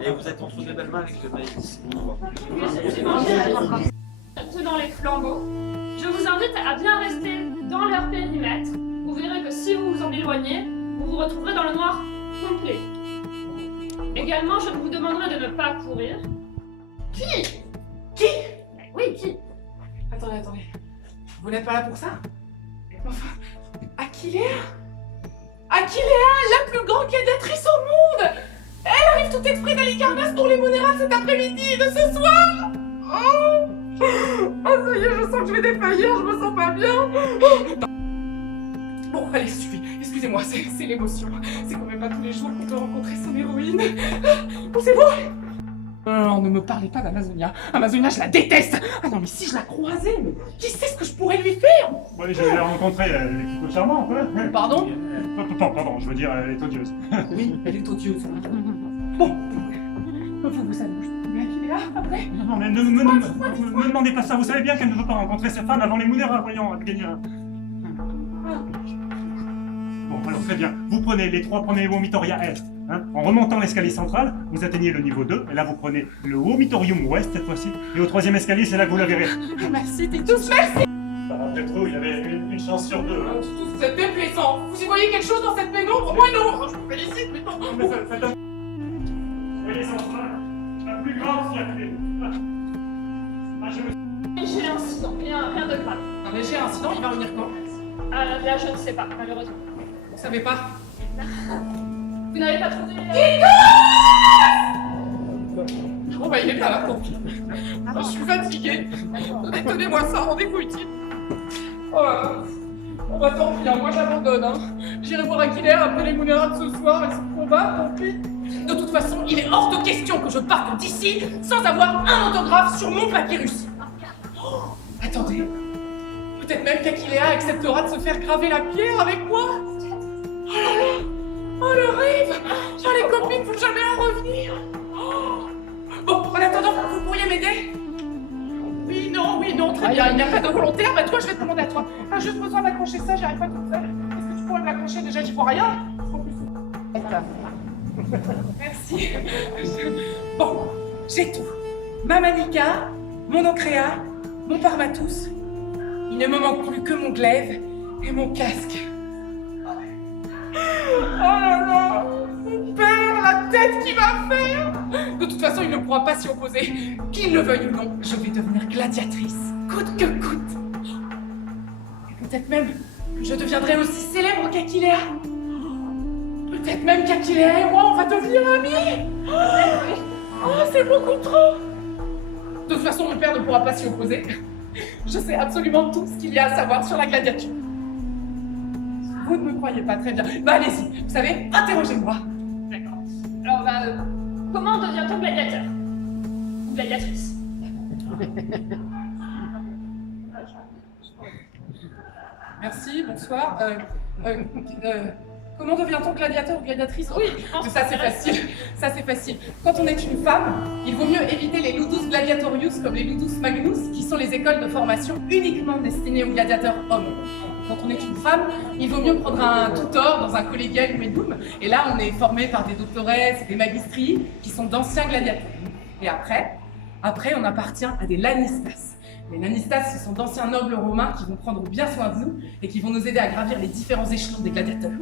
Et vous êtes entre les belles mains avec le maïs. Tenant les flambeaux, je vous invite à bien rester dans leur périmètre. Vous verrez que si vous vous en éloignez, vous vous retrouverez dans le noir complet. Également, je vous demanderai de ne pas courir. Qui? Oui, qui? Attendez. Vous n'êtes pas là pour ça? Enfin, Aquilea, la plus grande gladiatrice au monde! Elle arrive tout exprès d'Alicarnasse pour les Monérales cet après-midi de ce soir! Oh, ça y est, je sens que je vais défaillir, je me sens pas bien! Bon, allez, suffit. Excusez-moi, c'est l'émotion. C'est quand même pas tous les jours qu'on peut rencontrer son héroïne. Poussez-vous! Non, ne me parlez pas d'Amazonia. Amazonia, je la déteste! Ah non, mais si je la croisais, mais qui sait ce que je pourrais lui faire? Oui, je l'ai rencontrée, elle est plutôt charmante, hein. Pardon? Pardon, je veux dire, elle est odieuse. Oui, elle est odieuse. Bon, vous savez où je trouvais Aquilea après? Non, mais ne me demandez pas ça, vous savez bien qu'elle ne veut pas rencontrer sa femme avant les Mounera, voyons, Adrien. Bon, alors très bien, vous prenez les 3 premiers Vomitoria Est. Hein, en remontant l'escalier central, vous atteignez le niveau 2, et là vous prenez le Vomitorium Ouest cette fois-ci, et au 3e escalier, c'est là que vous la verrez. Merci, t'es tous merci! Après trop, il y avait une chance sur 2. Hein. Vous êtes déplaisant. Vous y voyez quelque chose dans cette pénombre? Moi non! Je vous félicite, mais non! Mais faites un... L'escalier central, la plus grande fierté. Léger incident, rien de grave. Un léger incident, il va revenir quand? Là, je ne sais pas, malheureusement. Vous savez pas? Vous n'avez pas trouvé... Oh bah il est bien là, tant pis. Je suis fatiguée. Donnez-moi ça, rendez-vous utile. Oh bah tant pis, hein, moi j'abandonne. Hein. J'irai voir Aquilea après les Mounera de ce soir et son combat, tant pis. De toute façon, il est hors de question que je parte d'ici sans avoir un autographe sur mon papyrus. Attendez. Peut-être même qu'Aquiléa acceptera de se faire graver la pierre avec moi. Oh là là. Oh le rêve. Oh, les copines vont jamais en revenir. Oh. Bon, en attendant, vous pourriez m'aider? Oui, non, très bien. Il n'y a pas de volontaire. Bah toi, je vais te demander à toi. J'ai juste besoin d'accrocher ça, j'y arrive pas toute seule. Est-ce que tu pourrais me l'accrocher? Déjà, j'y vois rien. Merci. Bon, j'ai tout. Ma manica, mon ocréa, mon parmatus. Il ne me manque plus que mon glaive et mon casque. Oh là là, mon père, la tête qu'il va faire. De toute façon, il ne pourra pas s'y opposer. Qu'il le veuille ou non, je vais devenir gladiatrice, coûte que coûte. Et peut-être même que je deviendrai aussi célèbre qu'Aquiléa. Peut-être même qu'Aquiléa et moi, on va devenir amis. Oh, c'est beaucoup trop. De toute façon, mon père ne pourra pas s'y opposer. Je sais absolument tout ce qu'il y a à savoir sur la gladiature. Vous ne me croyez pas très bien. Bah allez-y, vous savez, interrogez-moi. D'accord. Alors, comment devient-on gladiateur? Ou gladiatrice? Merci, bonsoir. Comment devient-on gladiateur ou gladiatrice? Oui, ça c'est facile. Ça c'est facile. Quand on est une femme, il vaut mieux éviter les ludus gladiatorius comme les ludus magnus, qui sont les écoles de formation uniquement destinées aux gladiateurs hommes. Quand on est une femme, il vaut mieux prendre un tutor dans un collegium medium. Et là, on est formé par des doctores et des magistri qui sont d'anciens gladiateurs. Et après, on appartient à des lanistas. Les lanistas, ce sont d'anciens nobles romains qui vont prendre bien soin de nous et qui vont nous aider à gravir les différents échelons des gladiateurs.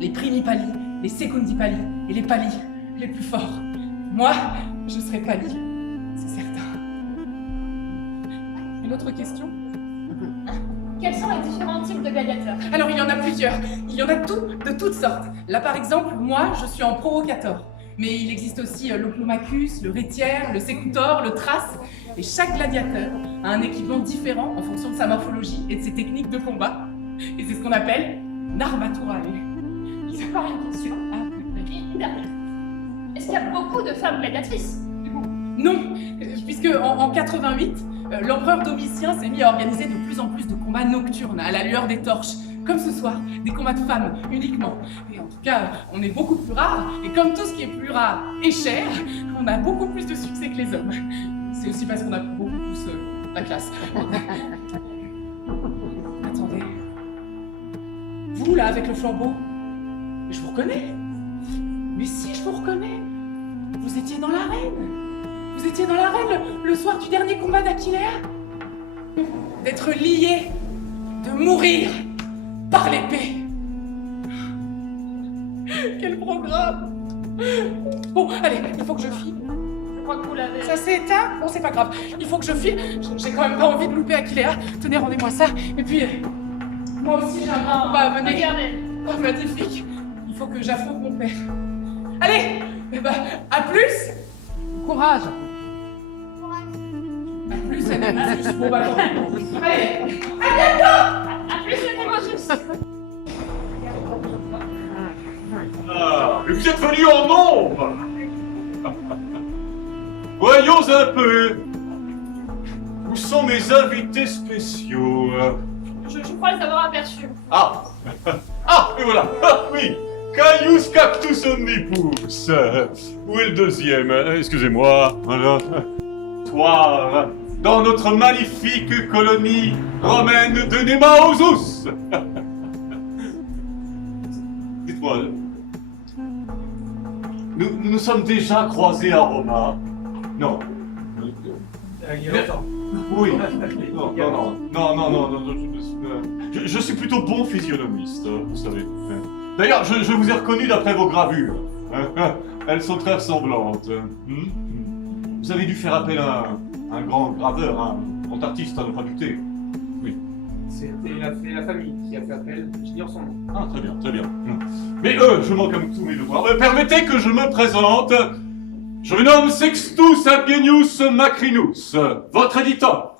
Les primipali, les secundipali et les pali, les plus forts. Moi, je serai pali, c'est certain. Une autre question? Quels sont les différents types de gladiateurs? Alors, il y en a plusieurs. Il y en a de toutes sortes. Là, par exemple, moi, je suis en provocateur. Mais il existe aussi l'oplomachus, le rétiaire, le sécutor, le trace. Et chaque gladiateur a un équipement différent en fonction de sa morphologie et de ses techniques de combat. Et c'est ce qu'on appelle l'armaturale. C'est pas une question. Une dernière. Est-ce qu'il y a beaucoup de femmes gladiatrices? Non, puisque en 88, l'empereur Domitien s'est mis à organiser de plus en plus de combats nocturnes à la lueur des torches. Comme ce soir, des combats de femmes uniquement. Et en tout cas, on est beaucoup plus rares, et comme tout ce qui est plus rare est cher, on a beaucoup plus de succès que les hommes. C'est aussi parce qu'on a beaucoup plus la classe. Attendez. Vous, là, avec le flambeau, je vous reconnais. Mais si, je vous reconnais. Vous étiez dans l'arène. Vous étiez dans l'arène le soir du dernier combat d'Aquiléa. D'être lié, de mourir par l'épée. Quel programme! Bon, allez, il faut que je file. Je crois que vous l'avez. Ça s'est éteint? Bon, c'est pas grave. Il faut que je file. J'ai quand même pas envie de louper Aquiléa. Tenez, rendez-moi ça. Et puis, moi aussi, j'ai un grand combat à mener. Regardez. Oh, magnifique. Il faut que j'affronte mon père. Allez! Eh ben, à plus! Courage! À plus, Anna. Bon, bah, allez! À plus, le Némosus. Ah, mais vous êtes venus en nombre. Voyons un peu. Où sont mes invités spéciaux? Je crois les avoir aperçus. Ah, ah, et voilà. Ah, oui. Caius Cactus Omnipus. Où est le deuxième? Excusez-moi. Alors, soir, dans notre magnifique colonie romaine de Nemausus. Dites-moi, nous sommes déjà croisés à Roma. Non. Il y a longtemps. Oui. Non. Je suis plutôt bon physionomiste, vous savez. D'ailleurs, je vous ai reconnu d'après vos gravures. Elles sont très ressemblantes. Vous avez dû faire appel à un grand graveur, un grand artiste, à ne pas douter. Oui. C'était la famille qui a fait appel, j'ignore son nom. Ah, très bien, très bien. Mais je manque comme tous mes devoirs. Permettez que je me présente. Je me nomme Sextus Adgenius Macrinus, votre éditeur.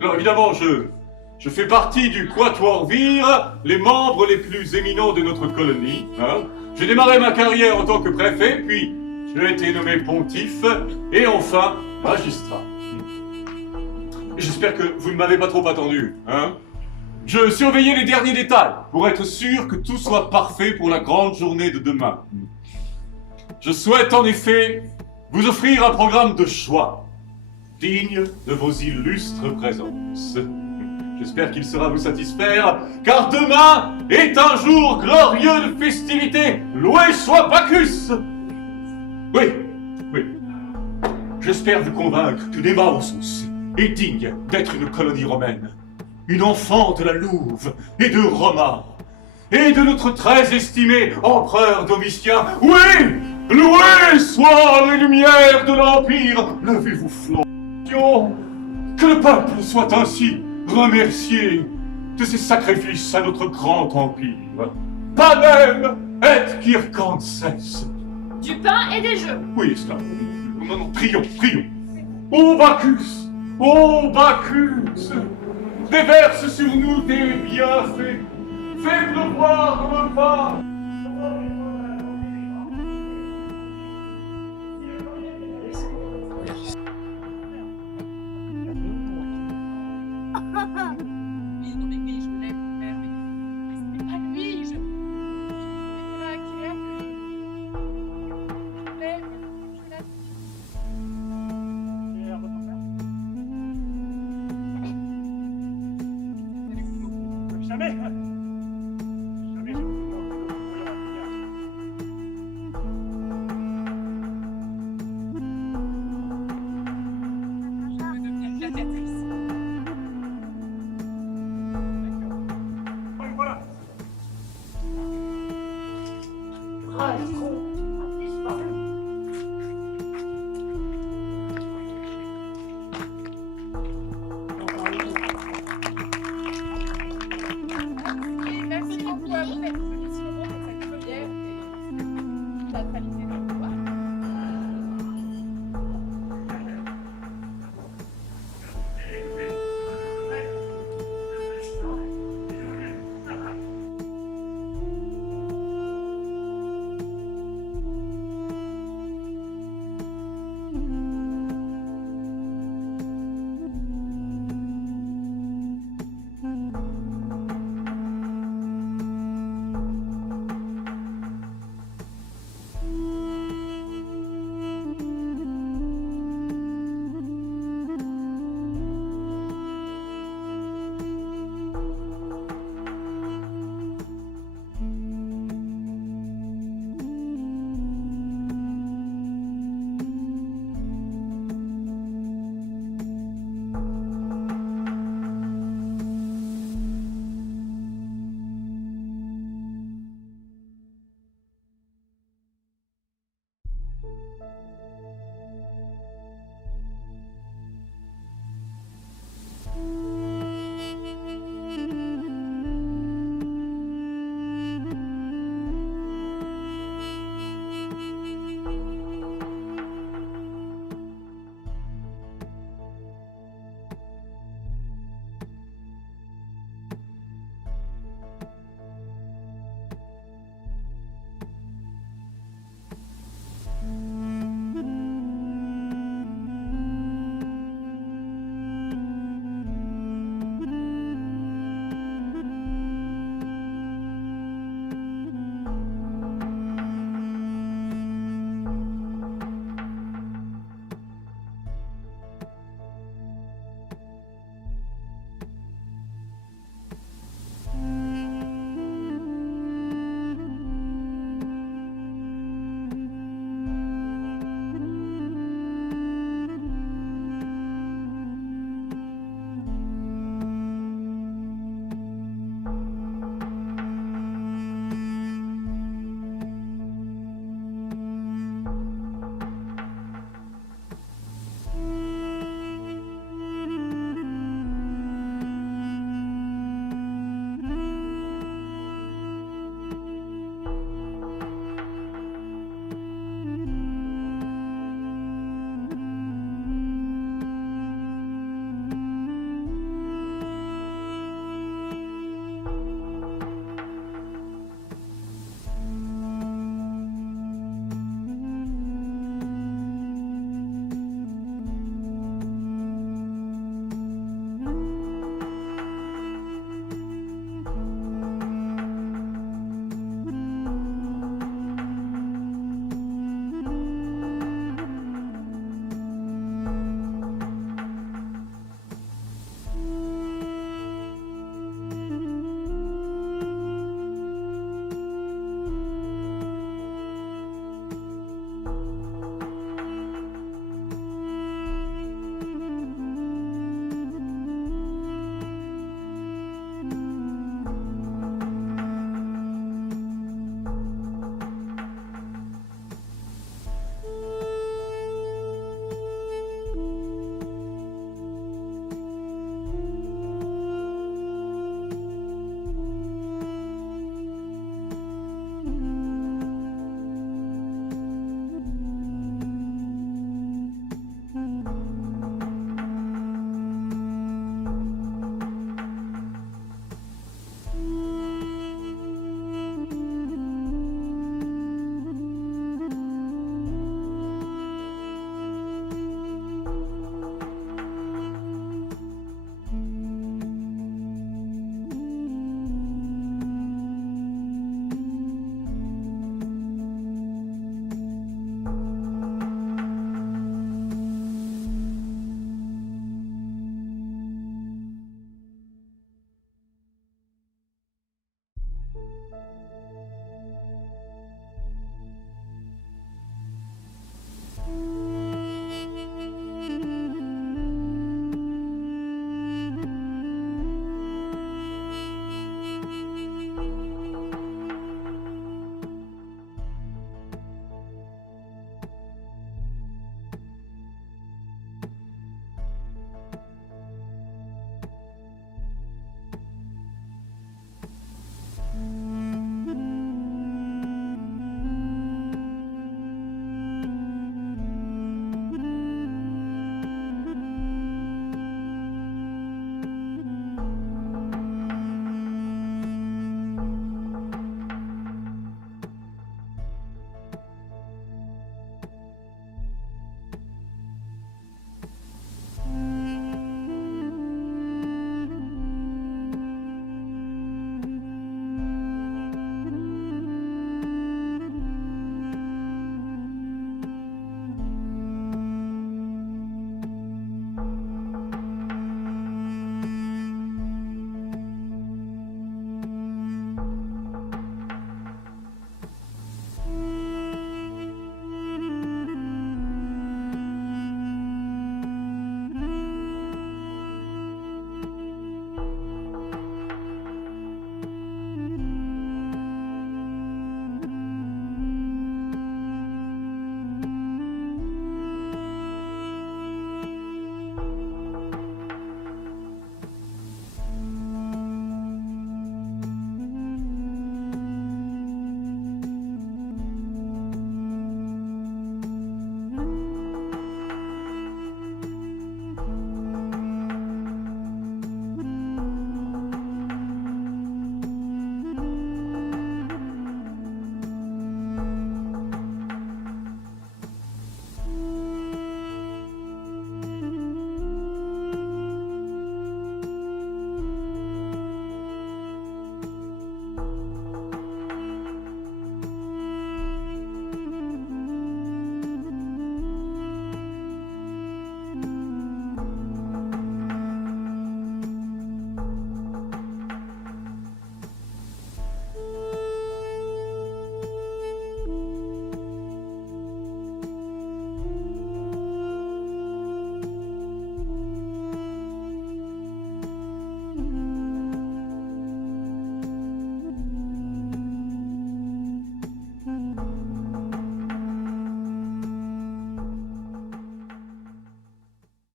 Alors évidemment, je fais partie du Quatuor Vir, les membres les plus éminents de notre colonie. J'ai démarré ma carrière en tant que préfet, puis j'ai été nommé pontife, et enfin magistrat. J'espère que vous ne m'avez pas trop attendu, hein? Je surveillais les derniers détails pour être sûr que tout soit parfait pour la grande journée de demain. Je souhaite en effet vous offrir un programme de choix digne de vos illustres présences. J'espère qu'il sera vous satisfaire, car demain est un jour glorieux de festivités. Loué soit Bacchus! Oui, oui. J'espère vous convaincre que Némaosos est digne d'être une colonie romaine, une enfant de la Louve et de Roma, et de notre très estimé empereur Domitien. Oui! Loué soient les lumières de l'Empire! Levez-vous flancs! Que le peuple soit ainsi remercié de ses sacrifices à notre grand empire. Panem et circenses. Du pain et des jeux. Oui, esclave. Non, non, prions, prions. Ô Bacchus! Ô Bacchus! Déverse sur nous tes bienfaits. Fais pleuvoir nos repas. Oui, non mais oui, je l'aime, mon père, mais c'est pas lui, je... C'est pas clair que... Je l'aime, je l'aime. Jamais. Jamais je Je veux devenir gladiatrice.